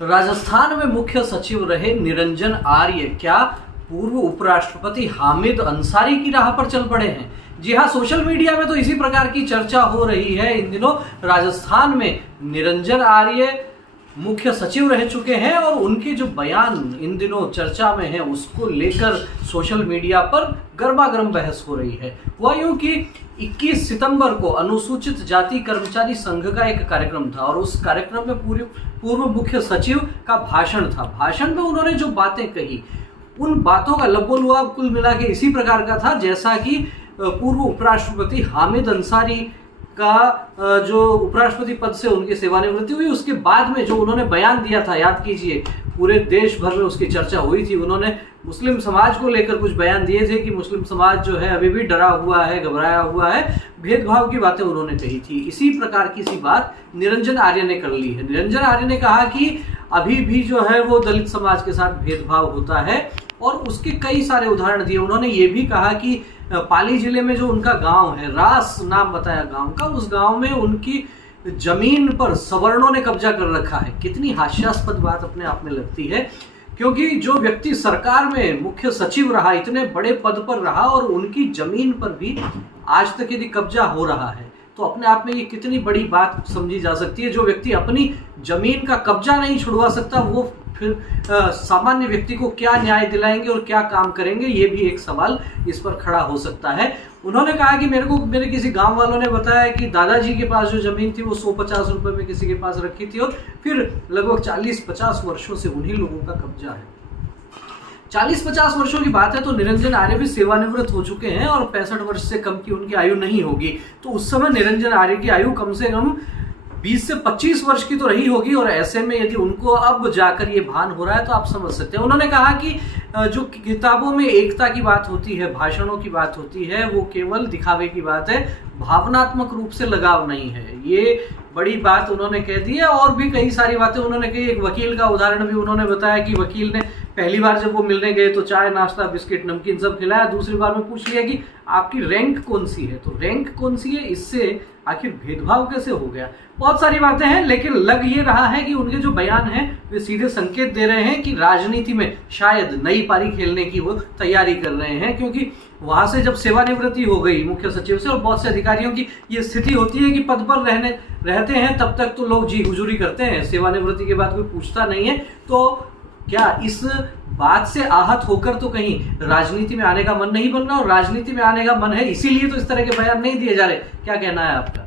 राजस्थान में मुख्य सचिव रहे निरंजन आर्य क्या पूर्व उपराष्ट्रपति हामिद अंसारी की राह पर चल पड़े हैं? जी हां, सोशल मीडिया में तो इसी प्रकार की चर्चा हो रही है। इन दिनों राजस्थान में निरंजन आर्य मुख्य सचिव रह चुके हैं और उनके जो बयान इन दिनों चर्चा में है उसको लेकर सोशल मीडिया पर गर्मागर्म बहस हो रही है। वह यूं कि 21 सितंबर को अनुसूचित जाति कर्मचारी संघ का एक कार्यक्रम था और उस कार्यक्रम में पूर्व मुख्य सचिव का भाषण था। भाषण में उन्होंने जो बातें कही उन बातों का लबोलुआब कुल मिला के इसी प्रकार का था जैसा कि पूर्व उपराष्ट्रपति हामिद अंसारी का जो उपराष्ट्रपति पद से उनकी सेवानिवृत्ति हुई उसके बाद में जो उन्होंने बयान दिया था, याद कीजिए, पूरे देश भर में उसकी चर्चा हुई थी। उन्होंने मुस्लिम समाज को लेकर कुछ बयान दिए थे कि मुस्लिम समाज जो है अभी भी डरा हुआ है, घबराया हुआ है, भेदभाव की बातें उन्होंने कही थी। इसी प्रकार की सी बात निरंजन आर्य ने कर ली है। निरंजन आर्य ने कहा कि अभी भी जो है वो दलित समाज के साथ भेदभाव होता है और उसके कई सारे उदाहरण दिए। उन्होंने ये भी कहा कि पाली जिले में जो उनका गांव है, रास नाम बताया गांव का, उस गांव में उनकी जमीन पर सवर्णों ने कब्जा कर रखा है। कितनी हास्यास्पद बात अपने आप में लगती है, क्योंकि जो व्यक्ति सरकार में मुख्य सचिव रहा, इतने बड़े पद पर रहा और उनकी जमीन पर भी आज तक यदि कब्जा हो रहा है तो अपने आप में ये कितनी बड़ी बात समझी जा सकती है। जो व्यक्ति अपनी जमीन का कब्जा नहीं छुड़वा सकता वो फिर सामान्य व्यक्ति को क्या न्याय दिलाएंगे और क्या काम करेंगे, ये भी एक सवाल इस पर खड़ा हो सकता है। उन्होंने कहा कि मेरे किसी गांव वालों ने बताया कि दादाजी के पास जो जमीन थी वो 150 रुपए में किसी के पास रखी थी और फिर लगभग 40-50 वर्षों से उन्हीं लोगों का कब्जा है। 40-50 वर्षों की बात है तो निरंजन आर्य भी सेवानिवृत्त हो चुके हैं और 65 वर्ष से कम की उनकी आयु नहीं होगी। तो उस समय निरंजन आर्य की आयु कम से कम 20 से 25 वर्ष की तो रही होगी और ऐसे में यदि उनको अब जाकर ये भान हो रहा है तो आप समझ सकते हैं। उन्होंने कहा कि जो किताबों में एकता की बात होती है, भाषणों की बात होती है, वो केवल दिखावे की बात है, भावनात्मक रूप से लगाव नहीं है। ये बड़ी बात उन्होंने कह दी है और भी कई सारी बातें उन्होंने कही। एक वकील का उदाहरण भी उन्होंने बताया कि वकील ने पहली बार जब वो मिलने गए तो चाय, नाश्ता, बिस्किट, नमकीन सब खिलाया। दूसरी बार में पूछ लिया कि आपकी रैंक कौन सी है, तो रैंक कौन सी है, इससे आखिर भेदभाव कैसे हो गया। बहुत सारी बातें हैं, लेकिन लग ये रहा है कि उनके जो बयान हैं वे सीधे संकेत दे रहे हैं कि राजनीति में शायद नई पारी खेलने की वो तैयारी कर रहे हैं, क्योंकि वहां से जब सेवानिवृत्ति हो गई मुख्य सचिव से और बहुत से अधिकारियों की ये स्थिति होती है कि पद पर रहते हैं तब तक तो लोग जी हुजूरी करते हैं, सेवानिवृत्ति के बाद कोई पूछता नहीं है। तो क्या इस बात से आहत होकर तो कहीं राजनीति में आने का मन नहीं बन रहा, और राजनीति में आने का मन है इसीलिए तो इस तरह के बयान नहीं दिए जा रहे? क्या कहना है आपका?